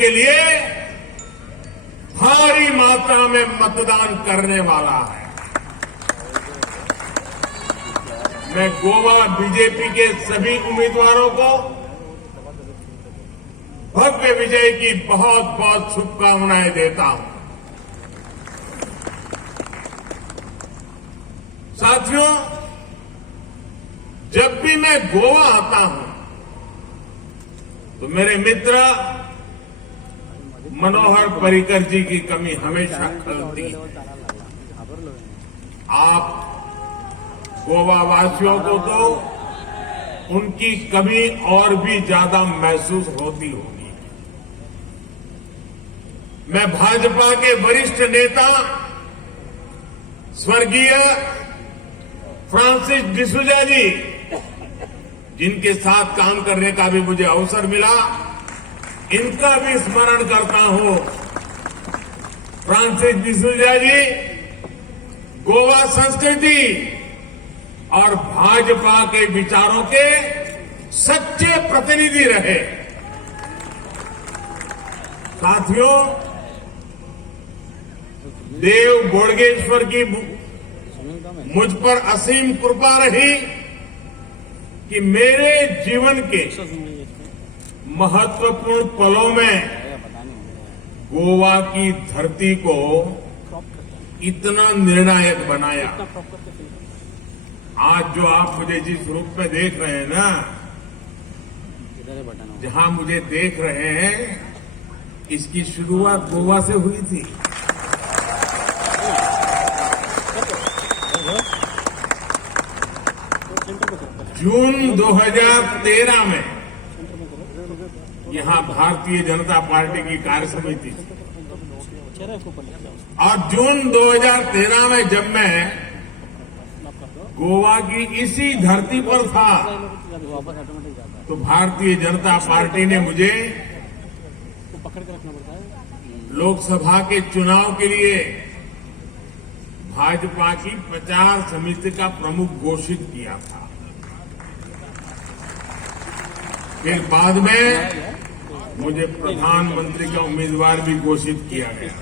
के लिए भारी मात्रा में मतदान करने वाला है। मैं गोवा बीजेपी के सभी उम्मीदवारों को भव्य विजय की बहुत बहुत शुभकामनाएं देता हूं। साथियों, जब भी मैं गोवा आता हूं तो मेरे मित्र मनोहर पर्रिकर जी की कमी हमेशा खलती है। आप गोवा वासियों को तो उनकी कमी और भी ज्यादा महसूस होती होगी। मैं भाजपा के वरिष्ठ नेता स्वर्गीय फ्रांसिस डिसूजा जी, जिनके साथ काम करने का भी मुझे अवसर मिला, इनका भी स्मरण करता हूं। फ्रांसिस डिसूजा जी गोवा संस्कृति और भाजपा के विचारों के सच्चे प्रतिनिधि रहे। साथियों, देव बोडगेश्वर की मुझ पर असीम कृपा रही कि मेरे जीवन के महत्वपूर्ण पलों में गोवा की धरती को इतना निर्णायक बनाया। आज जो आप मुझे जिस रूप में देख रहे हैं ना, जहां मुझे देख रहे हैं, इसकी शुरुआत गोवा से हुई थी। जून 2013 में यहां भारतीय जनता पार्टी की कार्य समिति थी और जून 2013 में जब मैं गोवा की इसी धरती पर था तो भारतीय जनता पार्टी ने मुझे लोकसभा के चुनाव के लिए भाजपा की प्रचार समिति का प्रमुख घोषित किया था। फिर बाद में मुझे प्रधानमंत्री का उम्मीदवार भी घोषित किया गया।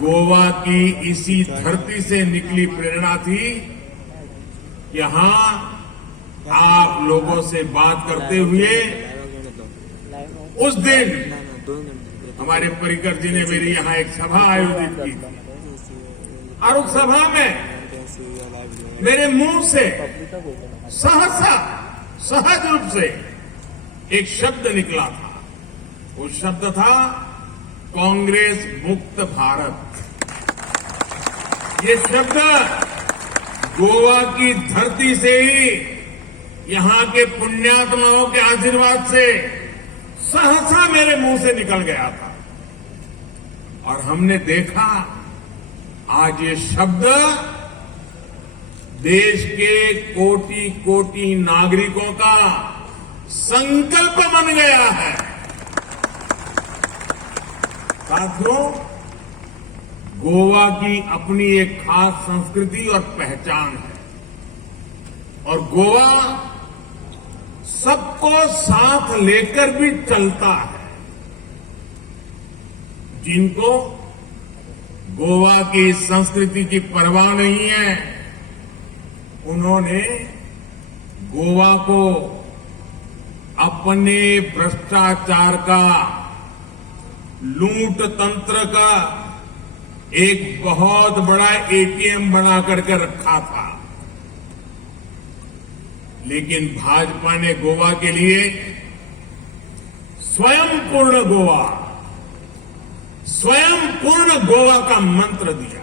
गोवा की इसी धरती से निकली प्रेरणा थी कि यहां आप लोगों से बात करते हुए उस दिन हमारे पर्रिकर जी ने मेरी यहां एक सभा आयोजित की थी और उस सभा में मेरे मुंह से सहसा सहज रूप से एक शब्द निकला था। वो शब्द था कांग्रेस मुक्त भारत। ये शब्द गोवा की धरती से ही, यहां के पुण्यात्माओं के आशीर्वाद से सहसा मेरे मुंह से निकल गया था और हमने देखा आज ये शब्द देश के कोटि कोटि नागरिकों का संकल्प बन गया है। साथियों, गोवा की अपनी एक खास संस्कृति और पहचान है और गोवा सबको साथ लेकर भी चलता है। जिनको गोवा की संस्कृति की परवाह नहीं है, उन्होंने गोवा को अपने भ्रष्टाचार का, लूट तंत्र का एक बहुत बड़ा एटीएम बना करके रखा था। लेकिन भाजपा ने गोवा के लिए स्वयं पूर्ण गोवा, स्वयं पूर्ण गोवा का मंत्र दिया।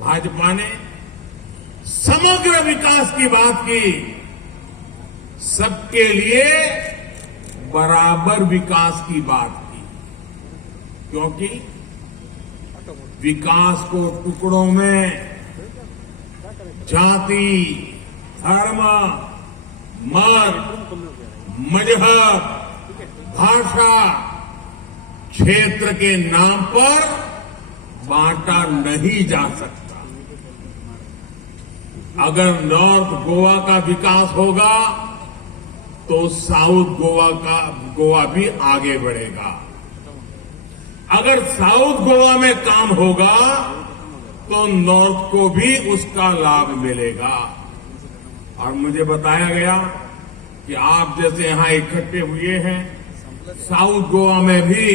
भाजपा ने समग्र विकास की बात की, सबके लिए बराबर विकास की बात की, क्योंकि विकास को टुकड़ों में जाति, धर्म, मत, मजहब, भाषा, क्षेत्र के नाम पर बांटा नहीं जा सकता। अगर नॉर्थ गोवा का विकास होगा तो साउथ गोवा भी आगे बढ़ेगा। अगर साउथ गोवा में काम होगा तो नॉर्थ को भी उसका लाभ मिलेगा। और मुझे बताया गया कि आप जैसे यहां इकट्ठे हुए हैं, साउथ गोवा में भी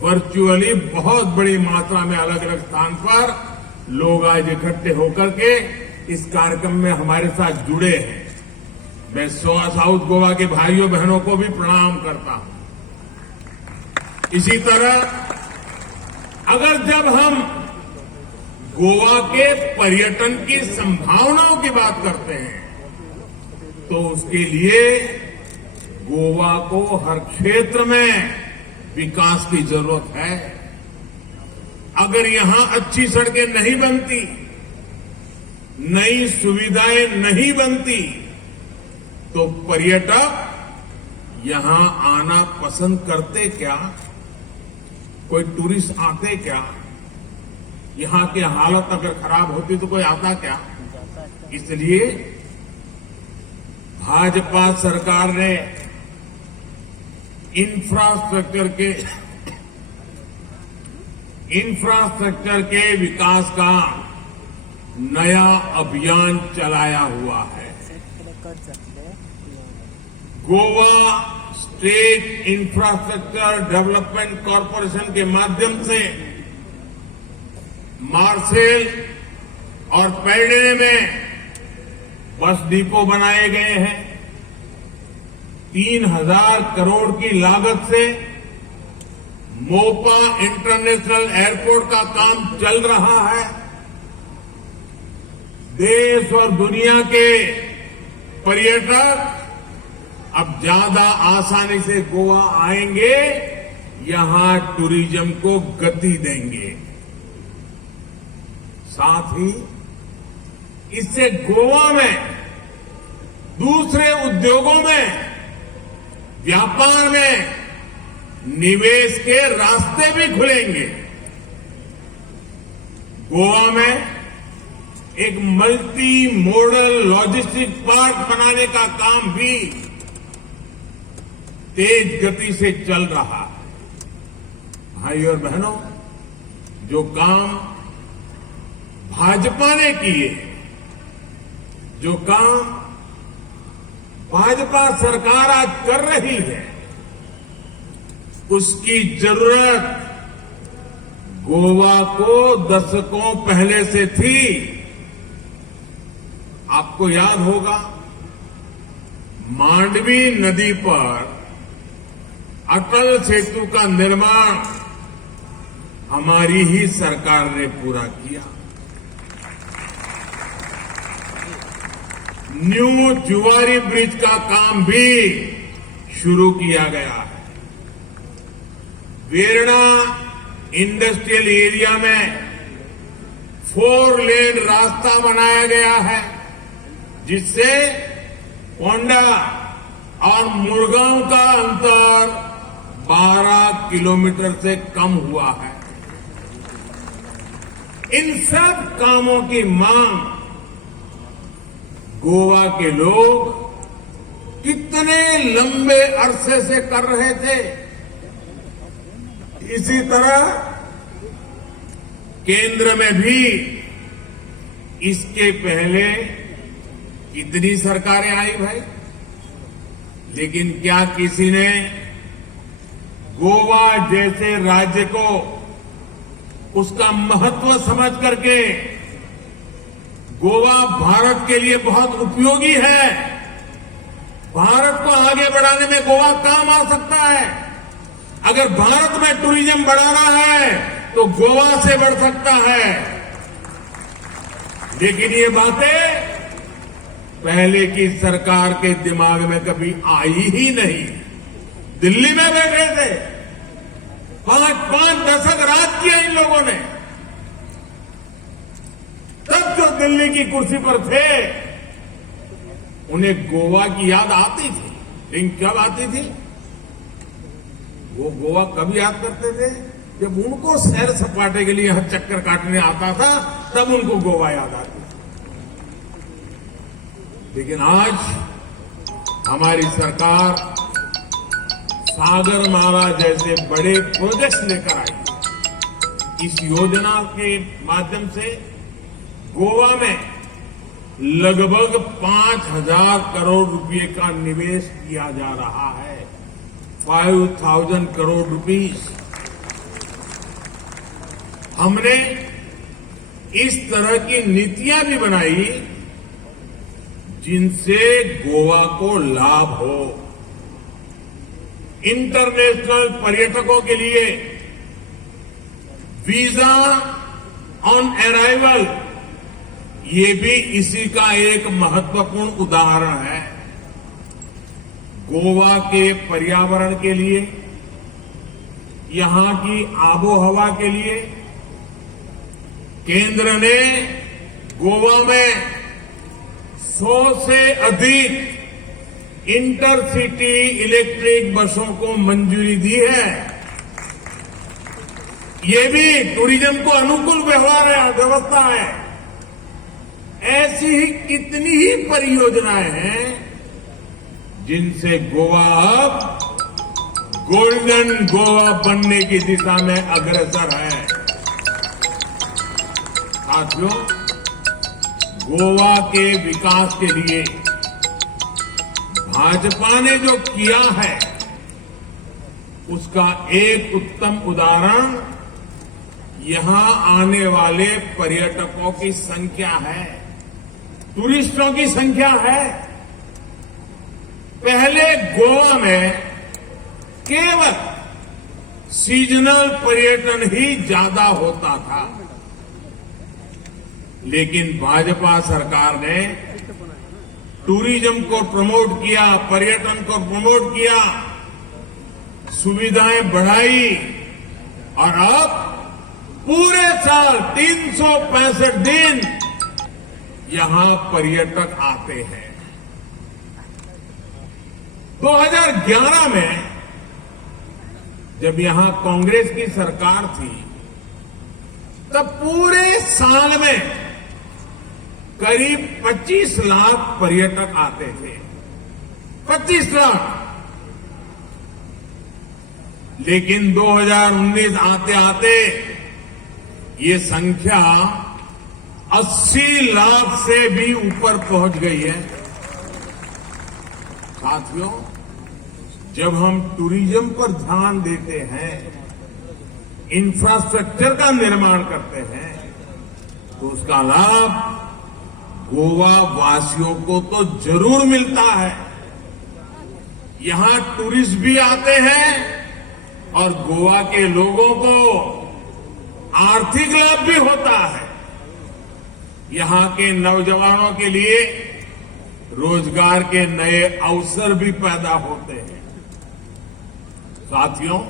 वर्चुअली बहुत बड़ी मात्रा में अलग अलग स्थान पर लोग आज इकट्ठे होकर के इस कार्यक्रम में हमारे साथ जुड़े हैं। मैं साउथ गोवा के भाइयों बहनों को भी प्रणाम करता हूं। इसी तरह अगर जब हम गोवा के पर्यटन की संभावनाओं की बात करते हैं तो उसके लिए गोवा को हर क्षेत्र में विकास की जरूरत है। अगर यहां अच्छी सड़कें नहीं बनती, नई सुविधाएं नहीं बनती, तो पर्यटक यहां आना पसंद करते क्या? कोई टूरिस्ट आते क्या? यहां की हालत अगर खराब होती तो कोई आता क्या? इसलिए भाजपा सरकार ने इंफ्रास्ट्रक्चर के विकास का नया अभियान चलाया हुआ है। Goa state infrastructure development corporation के माध्यम से मार्सेल और पैडे में बस डिपो बनाए गए हैं। 3000 करोड़ की लागत से मोपा इंटरनेशनल एयरपोर्ट का काम चल रहा है। देश और दुनिया के पर्यटक अब ज्यादा आसानी से गोवा आएंगे, यहां टूरिज्म को गति देंगे। साथ ही इससे गोवा में दूसरे उद्योगों में, व्यापार में निवेश के रास्ते भी खुलेंगे। गोवा में एक मल्टी मॉडल लॉजिस्टिक पार्क बनाने का काम भी तेज गति से चल रहा है। भाई और बहनों, जो काम भाजपा ने किए, जो काम भाजपा सरकार आज कर रही है, उसकी जरूरत गोवा को दशकों पहले से थी। आपको याद होगा, मांडवी नदी पर अटल सेतु का निर्माण हमारी ही सरकार ने पूरा किया। न्यू जुवारी ब्रिज का काम भी शुरू किया गया है। वेरना इंडस्ट्रियल एरिया में 4 लेन रास्ता बनाया गया है, जिससे पोंडा और मुरगांव का अंतर 12 किलोमीटर से कम हुआ है। इन सब कामों की मांग गोवा के लोग कितने लंबे अरसे से कर रहे थे। इसी तरह केंद्र में भी इसके पहले कितनी सरकारें आई भाई, लेकिन क्या किसी ने गोवा जैसे राज्य को उसका महत्व समझ करके, गोवा भारत के लिए बहुत उपयोगी है, भारत को आगे बढ़ाने में गोवा काम आ सकता है, अगर भारत में टूरिज्म बढ़ाना है तो गोवा से बढ़ सकता है। लेकिन ये बातें पहले की सरकार के दिमाग में कभी आई ही नहीं। दिल्ली में बैठे थे, 5 दशक राज किया इन लोगों ने। तब जो दिल्ली की कुर्सी पर थे, उन्हें गोवा की याद आती थी, लेकिन कब आती थी? वो गोवा कब याद करते थे? जब उनको सैर सपाटे के लिए यहां चक्कर काटने आता था, तब उनको गोवा याद आती थी। लेकिन आज हमारी सरकार सागरमाला जैसे बड़े प्रोजेक्ट्स लेकर आई। इस योजना के माध्यम से गोवा में लगभग 5,000 करोड़ रुपए का निवेश किया जा रहा है। 5,000 करोड़ रुपीस। हमने इस तरह की नीतियां भी बनाई जिनसे गोवा को लाभ हो। इंटरनेशनल पर्यटकों के लिए वीजा ऑन अराइवल, ये भी इसी का एक महत्वपूर्ण उदाहरण है। गोवा के पर्यावरण के लिए, यहां की आबोहवा के लिए केंद्र ने गोवा में 100 से अधिक इंटरसिटी इलेक्ट्रिक बसों को मंजूरी दी है। ये भी टूरिज्म को अनुकूल व्यवस्था है। ऐसी ही कितनी ही परियोजनाएं हैं जिनसे गोवा अब गोल्डन गोवा बनने की दिशा में अग्रसर है। साथियों, गोवा के विकास के लिए भाजपा ने जो किया है उसका एक उत्तम उदाहरण यहां आने वाले पर्यटकों की संख्या है, टूरिस्टों की संख्या है। पहले गोवा में केवल सीजनल पर्यटन ही ज्यादा होता था, लेकिन भाजपा सरकार ने टूरिज्म को प्रमोट किया, पर्यटन को प्रमोट किया, सुविधाएं बढ़ाई और अब पूरे साल 365 दिन यहां पर्यटक आते हैं। 2011 में जब यहां कांग्रेस की सरकार थी तब पूरे साल में करीब 25 लाख पर्यटक आते थे। 25 लाख। लेकिन 2019 आते आते ये संख्या 80 लाख से भी ऊपर पहुंच गई है। साथियों, जब हम टूरिज्म पर ध्यान देते हैं, इंफ्रास्ट्रक्चर का निर्माण करते हैं, तो उसका लाभ गोवा वासियों को तो जरूर मिलता है। यहां टूरिस्ट भी आते हैं और गोवा के लोगों को आर्थिक लाभ भी होता है। यहां के नौजवानों के लिए रोजगार के नए अवसर भी पैदा होते हैं। साथियों,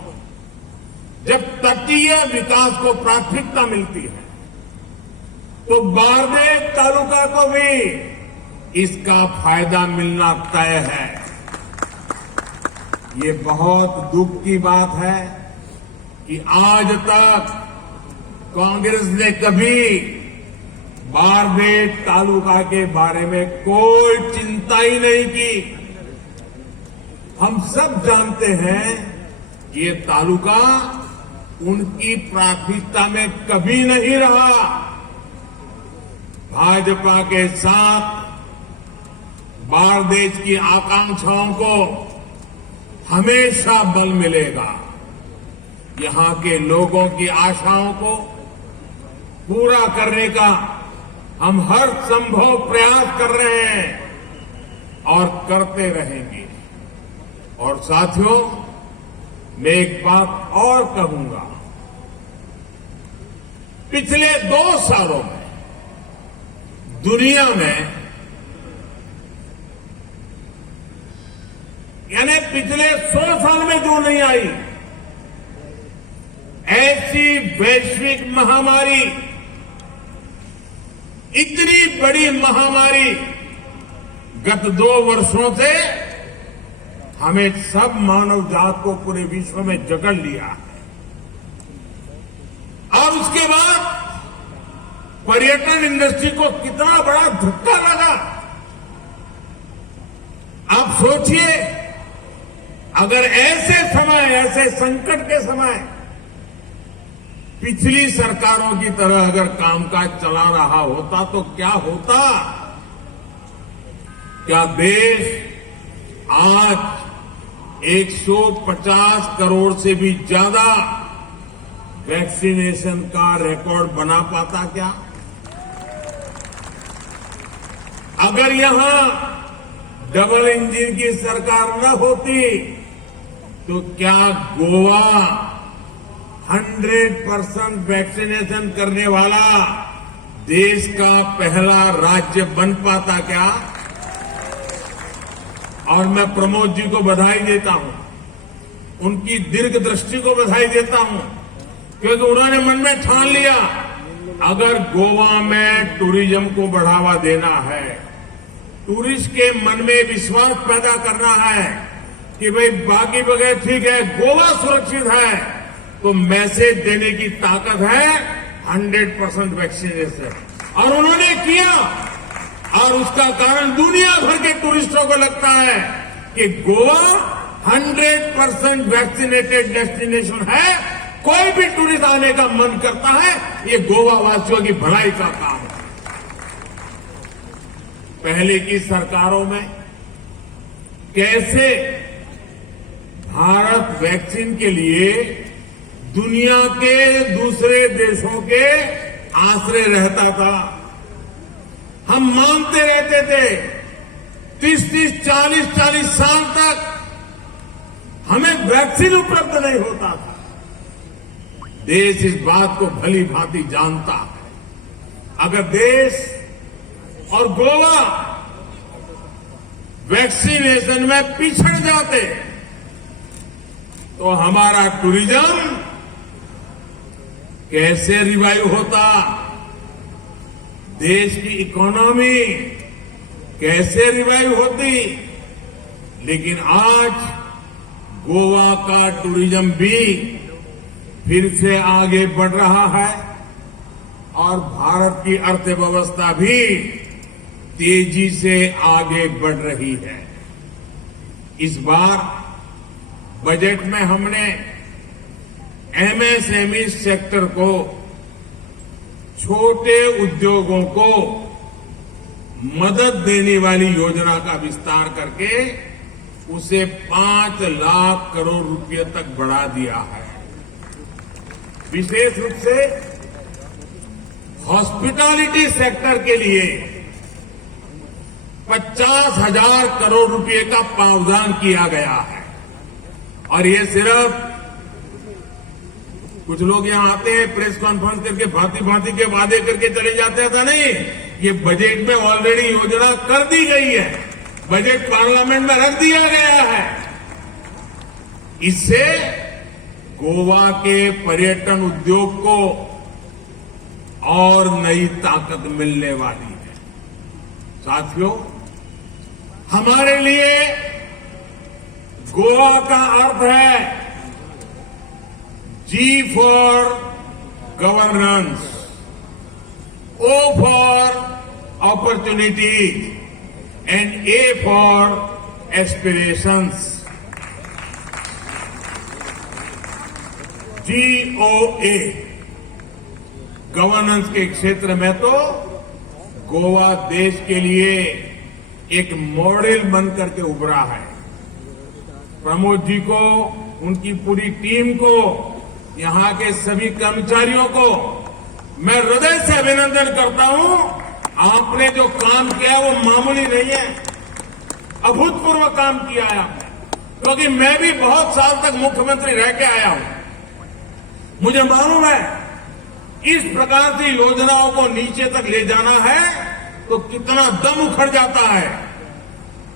जब तटीय विकास को प्राथमिकता मिलती है तो बारदेव तालुका को भी इसका फायदा मिलना तय है। ये बहुत दुख की बात है कि आज तक कांग्रेस ने कभी बारदेव तालुका के बारे में कोई चिंता ही नहीं की। हम सब जानते हैं कि ये तालुका उनकी प्राथमिकता में कभी नहीं रहा। भाजपा के साथ बारदेव की आकांक्षाओं को हमेशा बल मिलेगा। यहां के लोगों की आशाओं को पूरा करने का हम हर संभव प्रयास कर रहे हैं और करते रहेंगे। और साथियों, मैं एक बात और कहूंगा। पिछले 2 सालों में दुनिया में, यानी पिछले 100 साल में जो नहीं आई, ऐसी वैश्विक महामारी, इतनी बड़ी महामारी गत 2 वर्षों से हमें सब मानव जात को पूरे विश्व में जकड़ लिया है। और उसके बाद पर्यटन इंडस्ट्री को कितना बड़ा धक्का लगा। आप सोचिए, अगर ऐसे समय, ऐसे संकट के समय पिछली सरकारों की तरह अगर कामकाज चला रहा होता तो क्या होता? क्या देश आज 150 करोड़ से भी ज्यादा वैक्सीनेशन का रिकॉर्ड बना पाता क्या? अगर यहां डबल इंजन की सरकार न होती तो क्या गोवा 100% वैक्सीनेशन करने वाला देश का पहला राज्य बन पाता क्या? और मैं प्रमोद जी को बधाई देता हूं, उनकी दीर्घ दृष्टि को बधाई देता हूं, क्योंकि उन्होंने मन में ठान लिया, अगर गोवा में टूरिज्म को बढ़ावा देना है, टूरिस्ट के मन में विश्वास पैदा करना है कि भाई बाकी बगैर ठीक है, गोवा सुरक्षित है, तो मैसेज देने की ताकत है 100% वैक्सीनेशन। और उन्होंने किया, और उसका कारण दुनिया भर के टूरिस्टों को लगता है कि गोवा 100% वैक्सीनेटेड डेस्टिनेशन है। कोई भी टूरिस्ट आने का मन करता है, ये गोवा वासियों की भलाई का काम है। पहले की सरकारों में कैसे भारत वैक्सीन के लिए दुनिया के दूसरे देशों के आश्रय रहता था। हम मांगते रहते थे, 30-30, 40-40 साल तक हमें वैक्सीन उपलब्ध नहीं होता था। देश इस बात को भली भांति जानता है। अगर देश और गोवा वैक्सीनेशन में पिछड़ जाते तो हमारा टूरिज्म कैसे रिवाइव होता, देश की इकोनॉमी कैसे रिवाइव होती। लेकिन आज गोवा का टूरिज्म भी फिर से आगे बढ़ रहा है और भारत की अर्थव्यवस्था भी तेजी से आगे बढ़ रही है। इस बार बजट में हमने एमएसएमई सेक्टर को, छोटे उद्योगों को मदद देने वाली योजना का विस्तार करके उसे 5 लाख करोड़ रुपए तक बढ़ा दिया है। विशेष रूप से हॉस्पिटैलिटी सेक्टर के लिए 50,000 करोड़ रुपए का प्रावधान किया गया है। और ये सिर्फ कुछ लोग यहां आते हैं, प्रेस कॉन्फ्रेंस करके भांति भांति के वादे करके चले जाते हैं, ऐसा नहीं। ये बजट में ऑलरेडी योजना कर दी गई है, बजट पार्लियामेंट में रख दिया गया है। इससे गोवा के पर्यटन उद्योग को और नई ताकत मिलने वाली है। साथियों, हमारे लिए गोवा का अर्थ है G for governance, O for opportunity and A for aspirations. GOA, governance के क्षेत्र में तो गोवा देश के लिए एक मॉडल बनकर के उभरा है। प्रमोद जी को, उनकी पूरी टीम को, यहां के सभी कर्मचारियों को मैं हृदय से अभिनंदन करता हूं। आपने जो काम किया है वो मामूली नहीं है, अभूतपूर्व काम किया है आपने। क्योंकि मैं भी बहुत साल तक मुख्यमंत्री रह के आया हूं, मुझे मालूम है इस प्रकार की योजनाओं को नीचे तक ले जाना है तो कितना दम उखड़ जाता है।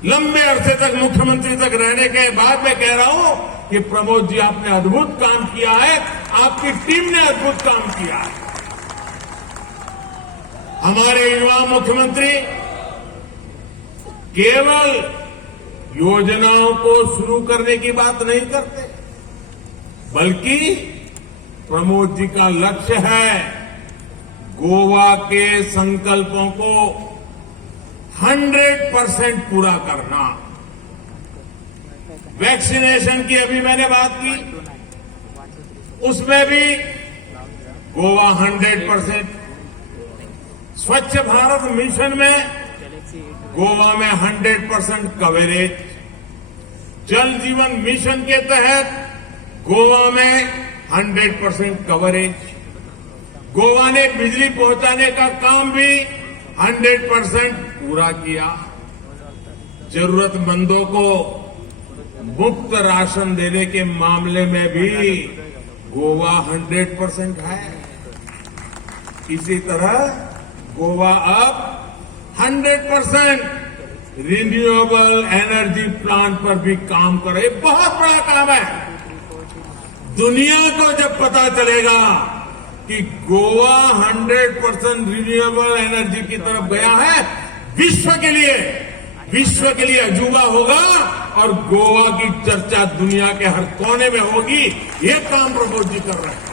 लंबे अरसे तक मुख्यमंत्री तक रहने के बाद मैं कह रहा हूं कि प्रमोद जी आपने अद्भुत काम किया है, आपकी टीम ने अद्भुत काम किया है। हमारे युवा मुख्यमंत्री केवल योजनाओं को शुरू करने की बात नहीं करते, बल्कि प्रमोद जी का लक्ष्य है गोवा के संकल्पों को 100% पूरा करना। वैक्सीनेशन की अभी मैंने बात की, उसमें भी गोवा 100%, स्वच्छ भारत मिशन में गोवा में 100% कवरेज, जल जीवन मिशन के तहत गोवा में 100% कवरेज, गोवा ने बिजली पहुंचाने का काम भी 100% पूरा किया, जरूरतमंदों को मुफ्त राशन देने के मामले में भी गोवा 100% है। इसी तरह गोवा अब 100% रिन्यूएबल एनर्जी प्लांट पर भी काम करे। बहुत बड़ा काम है। दुनिया को जब पता चलेगा कि गोवा 100% रिन्यूएबल एनर्जी की तरफ गया है, विश्व के लिए अजूबा होगा और गोवा की चर्चा दुनिया के हर कोने में होगी। ये काम प्रमोद जी कर रहे हैं।